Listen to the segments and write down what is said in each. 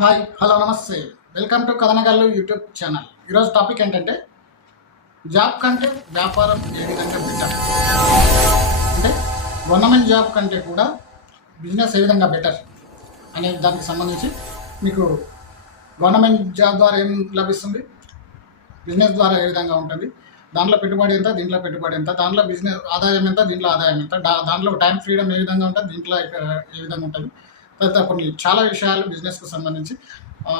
Hi hello నమస్తే. Welcome to Kathanagallu YouTube channel. ఈరోజు topic ఏంటంటే జాబ్ కంటే వ్యాపారం ఏ విధంగా బెటర్ అంటే గవర్నమెంట్ జాబ్ కంటే కూడా బిజినెస్ ఏ విధంగా బెటర్ అనే దానికి సంబంధించి మీకు గవర్నమెంట్ జాబ్ ద్వారా ఏం లభిస్తుంది? బిజినెస్ ద్వారా ఏ విధంగా ఉంటుంది? దాంట్లో పెట్టుబడి ఎంత? దీంట్లో పెట్టుబడి ఎంత? దాంట్లో బిజినెస్ ఆదాయం ఎంత? దీంట్లో ఆదాయం ఎంత? దా- దాంట్లో టైం ఫ్రీడమ్ ఏ విధంగా ఉంటుంది? దీంట్లో ఏ విధంగా ఉంటుంది? తదితర కొన్ని చాలా విషయాలు బిజినెస్కి సంబంధించి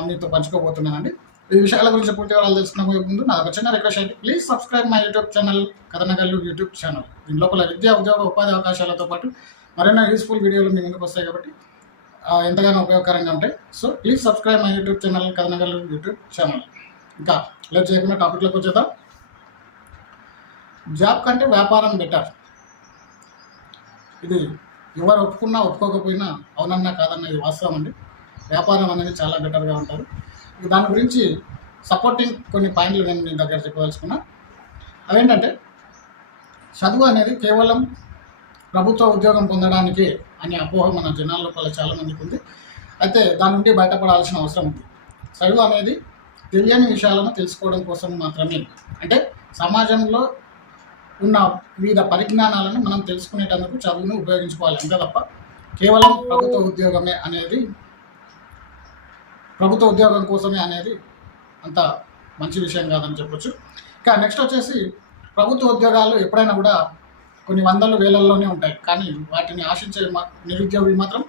మీతో పంచుకోబోతున్నానండి. ఈ విషయాల గురించి పూర్తి వివరాలు తెలుసుకునే ముందు నా ఒక చిన్న రిక్వెస్ట్ అండి. Please subscribe my YouTube channel Kathanagallu YouTube channel. దీని లోపల విద్యా ఉద్యోగ ఉపాధి అవకాశాలతో పాటు మరెన్నో యూస్ఫుల్ వీడియోలు మీ ముందుకు వస్తాయి కాబట్టి ఎంతగానో ఉపయోగకరంగా ఉంటాయి. So please subscribe my YouTube channel Kathanagallu YouTube channel. ఇంకా లేట్ చేయకుండా టాపిక్లోకి వచ్చేద్దాం. జాబ్ కంటే వ్యాపారం బెటర్. ఇది ఎవరు ఒప్పుకున్నా ఒప్పుకోకపోయినా అవునన్నా కాదన్న ఇది వాస్తవం అండి. వ్యాపారం అనేది చాలా బెటర్గా ఉంటారు. దాని గురించి సపోర్టింగ్ కొన్ని పాయింట్లు నేను మీ దగ్గర చెప్పదలుచుకున్నా. అవేంటంటే చదువు అనేది కేవలం ప్రభుత్వ ఉద్యోగం పొందడానికి అనే అపోహ మన జనాల లోపల చాలామందికి ఉంది. అయితే దాని నుండి బయటపడాల్సిన అవసరం ఉంది. చదువు అనేది తెలియని విషయాలను తెలుసుకోవడం కోసం మాత్రమే. అంటే సమాజంలో ఉన్న వివిధ పరిజ్ఞానాలను మనం తెలుసుకునేటందుకు చదువును ఉపయోగించుకోవాలి. అంతే తప్ప కేవలం ప్రభుత్వ ఉద్యోగమే అనేది ప్రభుత్వ ఉద్యోగం కోసమే అనేది అంత మంచి విషయం కాదని చెప్పొచ్చు. ఇంకా నెక్స్ట్ వచ్చేసి ప్రభుత్వ ఉద్యోగాలు ఎప్పుడైనా కూడా కొన్ని వందలు వేలల్లోనే ఉంటాయి. కానీ వాటిని ఆశించే మా- నిరుద్యోగులు మాత్రం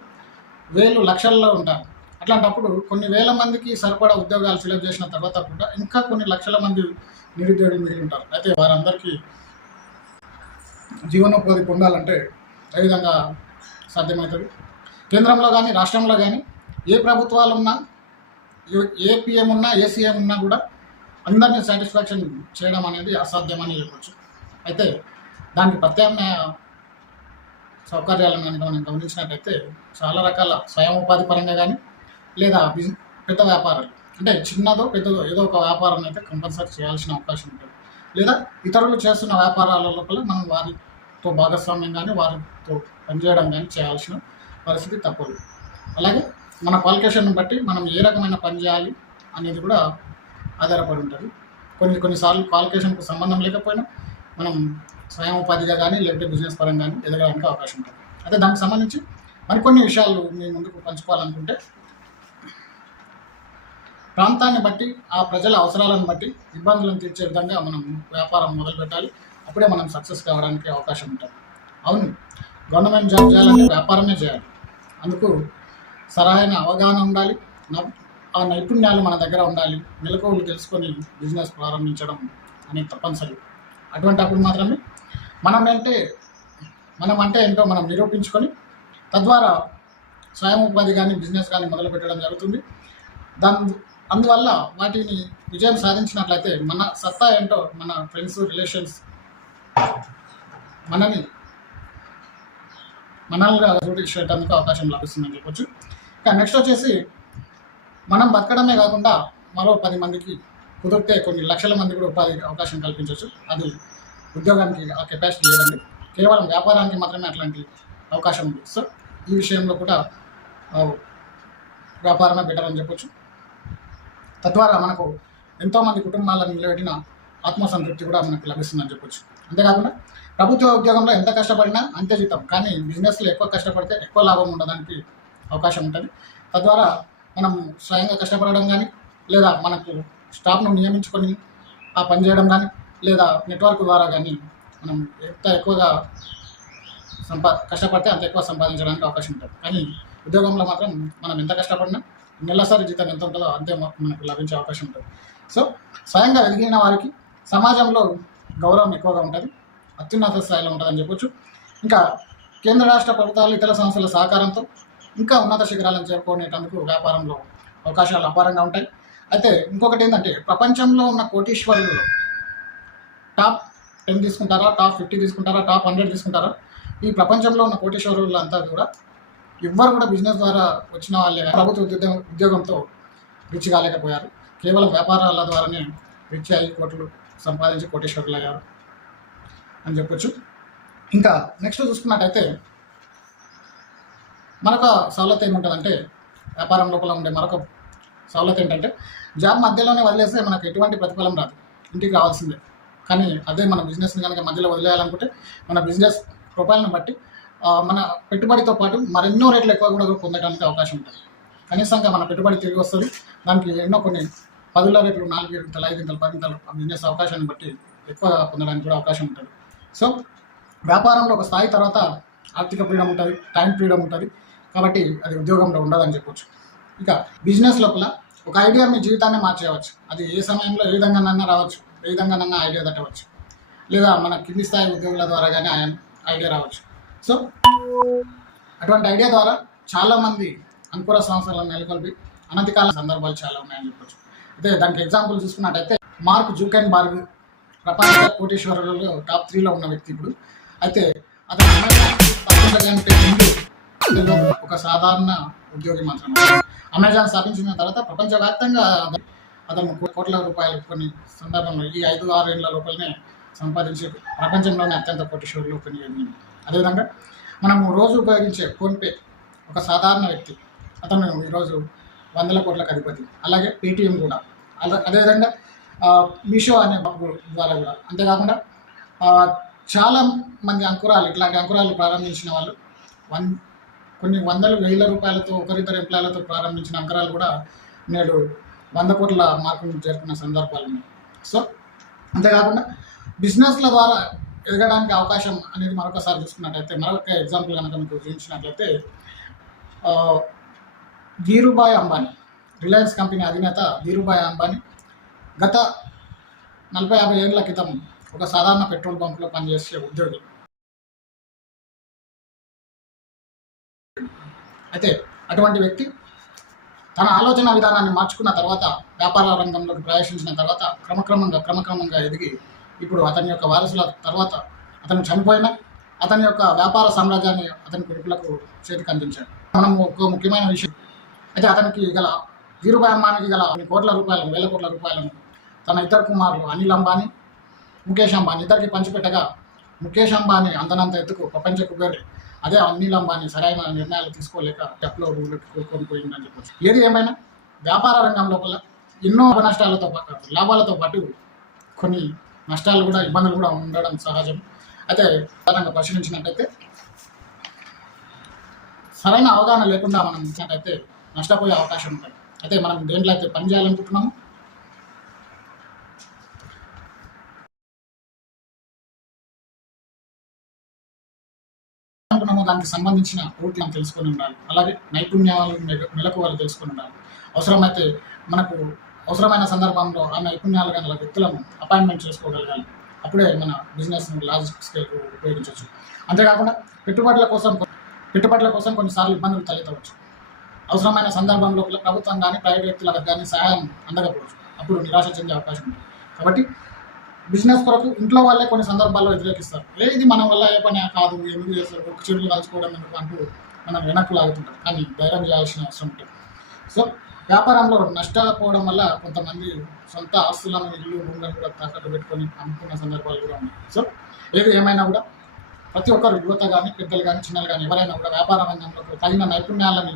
వేలు లక్షల్లో ఉంటారు. అట్లాంటప్పుడు కొన్ని వేల మందికి సరిపడా ఉద్యోగాలు ఫిలప్ చేసిన తర్వాత కూడా ఇంకా కొన్ని లక్షల మంది నిరుద్యోగులు మిగిలి ఉంటారు. అయితే వారందరికీ జీవనోపాధి పొందాలంటే ఏ విధంగా సాధ్యమవుతుంది? కేంద్రంలో కానీ రాష్ట్రంలో కానీ ఏ ప్రభుత్వాలు ఉన్నా ఏ- పిఎం ఉన్నా ఏ సీఎం ఉన్నా కూడా అందరినీ సాటిస్ఫాక్షన్ చేయడం అనేది అసాధ్యమని చెప్పచ్చు. అయితే దానికి ప్రత్యామ్నాయ సౌకర్యాలను కనుక మనం గమనించినట్టయితే చాలా రకాల స్వయం ఉపాధి పరంగా కానీ లేదా పెద్ద వ్యాపారాలు. అంటే చిన్నదో పెద్దదో ఏదో ఒక వ్యాపారం అయితే కంపల్సరీ చేయాల్సిన అవకాశం ఉంటుంది. లేదా ఇతరులు చేస్తున్న వ్యాపారాల లోపల మనం వారితో భాగస్వామ్యం కానీ వారితో పనిచేయడం కానీ చేయాల్సిన పరిస్థితి తప్పదు అలాగే మన క్వాలిఫికేషన్ బట్టి మనం ఏ రకమైన పని చేయాలి అనేది కూడా ఆధారపడి ఉంటుంది. కొన్ని కొన్నిసార్లు క్వాలిఫికేషన్కు సంబంధం లేకపోయినా మనం స్వయం ఉపాధిగా కానీ లేకపోతే బిజినెస్ పరంగా కానీ ఎదగడానికి అవకాశం ఉంటుంది. అయితే దానికి సంబంధించి మరికొన్ని విషయాలు మీ ముందుకు పంచుకోవాలనుకుంటే ప్రాంతాన్ని బట్టి ఆ ప్రజల అవసరాలను బట్టి ఇబ్బందులను తీర్చే విధంగా మనం వ్యాపారం మొదలు పెట్టాలి. అప్పుడే మనం సక్సెస్ కావడానికి అవకాశం ఉంటుంది. అవును గవర్నమెంట్ జాబ్ చేయాలంటే వ్యాపారమే చేయాలి. అందుకు సరైన అవగాహన ఉండాలి. ఆ నైపుణ్యాలు మన దగ్గర ఉండాలి. మెలకువలు తెలుసుకొని బిజినెస్ ప్రారంభించడం అనేది తప్పనిసరి. అటువంటి అప్పుడు మాత్రమే మనం అంటే మనం అంటే ఏంటో మనం నిరూపించుకొని తద్వారా స్వయం ఉపాధి కానీ బిజినెస్ కానీ మొదలు పెట్టడం జరుగుతుంది. దాని అందువల్ల వాటిని విజయం సాధించినట్లయితే మన సత్తా ఏంటో మన ఫ్రెండ్స్ రిలేషన్స్ మనని మనల్గా చూపించేటందుకు అవకాశం లభిస్తుందని చెప్పొచ్చు. ఇంకా నెక్స్ట్ వచ్చేసి మనం బతకడమే కాకుండా మరో పది మందికి కుదిరితే కొన్ని లక్షల మంది కూడా ఉపాధి అవకాశం కల్పించవచ్చు అది ఉద్యోగానికి ఆ కెపాసిటీ లేదండి. కేవలం వ్యాపారానికి మాత్రమే అట్లాంటి అవకాశం ఉంది. సో ఈ విషయంలో కూడా వ్యాపారమే బెటర్ అని చెప్పొచ్చు. తద్వారా మనకు ఎంతోమంది కుటుంబాలను నిలబెట్టిన ఆత్మసంతృప్తి కూడా మనకు లభిస్తుందని చెప్పొచ్చు. అంతేకాకుండా ప్రభుత్వ ఉద్యోగంలో ఎంత కష్టపడినా అంతే జీతం. కానీ బిజినెస్లో ఎక్కువ కష్టపడితే ఎక్కువ లాభం ఉండడానికి అవకాశం ఉంటుంది. తద్వారా మనం స్వయంగా కష్టపడడం కానీ లేదా మనకు స్టాఫ్ను నియమించుకొని ఆ పని చేయడం కానీ లేదా నెట్వర్క్ ద్వారా కానీ మనం ఎంత ఎక్కువగా సంపా కష్టపడితే అంత ఎక్కువ సంపాదించడానికి అవకాశం ఉంటుంది. కానీ ఉద్యోగంలో మాత్రం మనం ఎంత కష్టపడినా నెలసరి జీతం ఎంత ఉంటుందో అంతే మ- మనకు లభించే అవకాశం ఉంటుంది. సో స్వయంగా ఎదిగిన వారికి సమాజంలో గౌరవం ఎక్కువగా ఉంటుంది అత్యున్నత స్థాయిలో ఉంటుందని చెప్పొచ్చు. ఇంకా కేంద్ర రాష్ట్ర ప్రభుత్వాలు ఇతర సంస్థల సహకారంతో ఇంకా ఉన్నత శిఖరాలను చేరుకునేటందుకు వ్యాపారంలో అవకాశాలు అపారంగా ఉంటాయి. అయితే ఇంకొకటి ఏంటంటే ప్రపంచంలో ఉన్న కోటీశ్వరులు టాప్ టెన్ తీసుకుంటారా టాప్ ఫిఫ్టీ తీసుకుంటారా టాప్ హండ్రెడ్ తీసుకుంటారా? ఈ ప్రపంచంలో ఉన్న కోటీశ్వరులు అంతా కూడా ఎవ్వరు కూడా బిజినెస్ ద్వారా వచ్చిన వాళ్ళే ప్రభుత్వ ఉద్యోగం ఉద్యోగంతో రిచ్ కాలేకపోయారు. కేవలం వ్యాపారాల ద్వారానే రిచ్ అయ్యి కోట్లు సంపాదించి కోటేశ్వరులు అయ్యారు అని చెప్పొచ్చు. ఇంకా నెక్స్ట్ చూసుకున్నట్టయితే మరొక సవలత ఏముంటుందంటే వ్యాపారం లోపల ఉండే మరొక సవలత ఏంటంటే జాబ్ మధ్యలోనే వదిలేస్తే మనకు ఎటువంటి ప్రతిఫలం రాదు. ఇంటికి రావాల్సిందే. కానీ అదే మన బిజినెస్ని కనుక మధ్యలో వదిలేయాలనుకుంటే మన బిజినెస్ ప్రొఫైల్ని బట్టి మన పెట్టుబడితో పాటు మరెన్నో రేట్లు ఎక్కువ కూడా పొందడానికి అవకాశం ఉంటుంది. కనీసంగా మన పెట్టుబడి తిరిగి వస్తుంది. దానికి ఎన్నో కొన్ని పదుల రేట్లు నాలుగు గంటలు ఐదు గంటలు పది గంటలు బిజినెస్ అవకాశాన్ని బట్టి ఎక్కువ పొందడానికి కూడా అవకాశం ఉంటుంది. సో వ్యాపారంలో ఒక స్థాయి తర్వాత ఆర్థిక ఫ్రీడమ్ ఉంటుంది టైం ఫ్రీడమ్ ఉంటుంది. కాబట్టి అది ఉద్యోగంలో ఉండదని చెప్పొచ్చు. ఇక బిజినెస్ లోపల ఒక ఐడియా మీ జీవితాన్ని మార్చేయవచ్చు. అది ఏ సమయంలో ఏ విధంగానన్నా రావచ్చు. ఏ విధంగానన్నా ఐడియా తట్టవచ్చు. లేదా మన కింది స్థాయి ఉద్యోగుల ద్వారా కానీ ఆయన ఐడియా రావచ్చు. సో అటువంటి ఐడియా ద్వారా చాలామంది అంకుర సంస్థలను నెలకొల్పి అనంతకాల సందర్భాలు చాలా ఉన్నాయని చెప్పొచ్చు. అయితే దానికి ఎగ్జాంపుల్ చూసుకున్నట్టయితే మార్క్ జూకెన్ బార్గ్ ప్రపంచ కోటీశ్వరులలో టాప్ త్రీలో ఉన్న వ్యక్తి ఇప్పుడు. అయితే అతను అమెజాన్ ముందు ఒక సాధారణ ఉద్యోగి మాత్రమే. అమెజాన్ స్థాపించిన తర్వాత ప్రపంచవ్యాప్తంగా అతను- కోట్ల రూపాయలు కొన్ని సందర్భంలో ఈ ఐదు ఆరు ఏళ్ళ లోపలనే సంపాదించి ప్రపంచంలోనే అత్యంత కోటీశ్వరులు కొన్ని ఎదిగింది. అదేవిధంగా మనము రోజు ఉపయోగించే ఫోన్పే ఒక సాధారణ వ్యక్తి. అతను ఈరోజు వందల కోట్లకు అధిపతి. అలాగే పేటీఎం కూడా. అలా అదేవిధంగా మీషో అనే ద్వారా కూడా. అంతేకాకుండా చాలా మంది అంకురాలు ఇట్లాంటి అంకురాలు ప్రారంభించిన వాళ్ళు వన్ కొన్ని వందల వేల రూపాయలతో ఒకరిద్దరు ఎంప్లాయలతో ప్రారంభించిన అంకరాలు కూడా నేడు వంద కోట్ల మార్కులు జరుపుకున్న సందర్భాలు ఉన్నాయి. సో అంతేకాకుండా బిజినెస్ల ద్వారా ఎదగడానికి అవకాశం అనేది మరొకసారి చూసుకున్నట్టయితే మరొక ఎగ్జాంపుల్ కనుక మీకు చూపించినట్లయితే ధీరుభాయ్ అంబానీ రిలయన్స్ కంపెనీ అధినేత ధీరుభాయ్ అంబానీ గత నలభై యాభై ఏళ్ళ క్రితం ఒక సాధారణ పెట్రోల్ బంక్లో పనిచేసే ఉద్యోగి. అయితే అటువంటి వ్యక్తి తన ఆలోచన విధానాన్ని మార్చుకున్న తర్వాత వ్యాపార రంగంలోకి ప్రవేశించిన తర్వాత క్రమక్రమంగా క్రమక్రమంగా ఎదిగి ఇప్పుడు అతని యొక్క వారసుల తర్వాత అతను చనిపోయిన అతని యొక్క వ్యాపార సామ్రాజ్యాన్ని అతని కొడుకులకు చేతికి అందించాడు. మనం ఒక ముఖ్యమైన విషయం అయితే అతనికి గల ధీరుభాయ్ అంబానీకి గల కొన్ని కోట్ల రూపాయలను వేల కోట్ల రూపాయలను తన ఇద్దరు కుమారులు అనిల్ అంబానీ ముఖేష్ అంబానీ ఇద్దరికి పంచిపెట్టగా ముఖేష్ అంబానీ అందనంత ఎత్తుకు ప్రపంచ కుబేరుడు. అదే అనిల్ అంబానీ సరైన నిర్ణయాలు తీసుకోలేక డబ్బులో కూరుకొని పోయిందని ఏది ఏమైనా వ్యాపార రంగం లోపల ఎన్నో నష్టాలతో పాటు లాభాలతో పాటు కొన్ని నష్టాలు కూడా ఇబ్బందులు కూడా ఉండడం సహజం. అయితే ప్రధానంగా పరిశీలించినట్టయితే సరైన అవగాహన లేకుండా మనం ఇచ్చినట్టయితే నష్టపోయే అవకాశం ఉంటుంది. అయితే మనం దేంట్లో అయితే పని చేయాలనుకుంటున్నాము అనుకున్నామో దానికి సంబంధించిన రూట్లను తెలుసుకొని ఉండాలి. అలాగే నైపుణ్యాలు మెలకువలు తెలుసుకొని ఉండాలి. అవసరమైతే మనకు అవసరమైన సందర్భంలో ఆ నైపుణ్యాలు గల వ్యక్తులను అపాయింట్మెంట్ చేసుకోగలగాలి. అప్పుడే మన బిజినెస్ లార్జ్ స్కేల్కు ఉపయోగించవచ్చు. అంతేకాకుండా పెట్టుబడుల కోసం పెట్టుబడుల కోసం కొన్నిసార్లు ఇబ్బందులు తలెత్తవచ్చు. అవసరమైన సందర్భంలో ప్రభుత్వం కానీ ప్రైవేట్ వ్యక్తుల కానీ సహాయం అందకపోవచ్చు. అప్పుడు నిరాశ చెందే అవకాశం ఉంది కాబట్టి బిజినెస్ కొరకు ఇంట్లో వాళ్ళే కొన్ని సందర్భాల్లో వ్యతిరేకిస్తారు. ఏ ఇది మన వల్ల ఏ పని కాదు ఎందుకు చేస్తారు ఒక చెడులు కలుసుకోవడం ఎందుకు అంటూ మనం వెనక్కు లాగుతుంటారు కానీ ధైర్యం చేయాల్సిన అవసరం ఉంటుంది. సో వ్యాపారంలో నష్టపోవడం వల్ల కొంతమంది సొంత ఆస్తులను ఇల్లు భూములను కూడా తాకట్టు పెట్టుకొని అమ్ముకున్న సందర్భాలు కూడా ఉన్నాయి. సో ఏది ఏమైనా కూడా ప్రతి ఒక్కరు యువత కానీ పెద్దలు కానీ చిన్నలు కానీ ఎవరైనా కూడా వ్యాపార రంగంలో తగిన నైపుణ్యాలని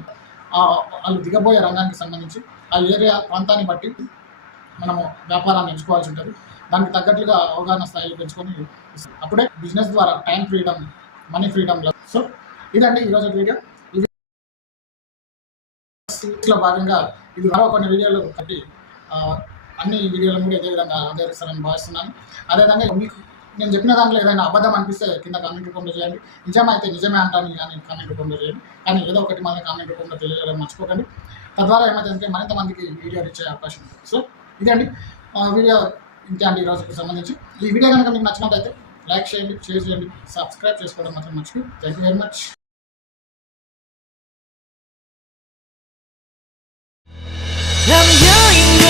వాళ్ళు దిగబోయే రంగానికి సంబంధించి ఆ ఏరియా ప్రాంతాన్ని బట్టి మనము వ్యాపారాన్ని ఎంచుకోవాల్సి ఉంటుంది. దానికి తగ్గట్లుగా అవగాహన స్థాయిలు పెంచుకొని అప్పుడే బిజినెస్ ద్వారా time freedom money freedom so ఇదండి ఈరోజు వీడియో. సిరీస్లో భాగంగా ఇది మరో కొన్ని వీడియోలు కట్టి అన్ని వీడియోలను కూడా ఇదే విధంగా ఆదరిస్తారని భావిస్తున్నాను. అదేవిధంగా మీకు నేను చెప్పిన దాంట్లో ఏదైనా అబద్ధం అనిపిస్తే కింద కామెంట్ రూపంలో చేయండి. నిజమైతే నిజమే అంటాను కానీ కామెంట్ రూపంలో చేయండి. కానీ ఏదో ఒకటి మన కామెంట్ రూపంలో తెలియజేయడం మర్చిపోకండి. తద్వారా ఏమైతే మరింత మందికి వీడియో రీచ్ అయ్యే అవకాశం ఉంది సో ఇదే అండి వీడియో ఇంతే అండి ఈ రోజుకి సంబంధించి. ఈ వీడియో కనుక మీకు నచ్చినట్లయితే లైక్ చేయండి షేర్ చేయండి సబ్స్క్రైబ్ చేసుకోవడం మాత్రం మర్చిపోయి. Thank you very much I'm young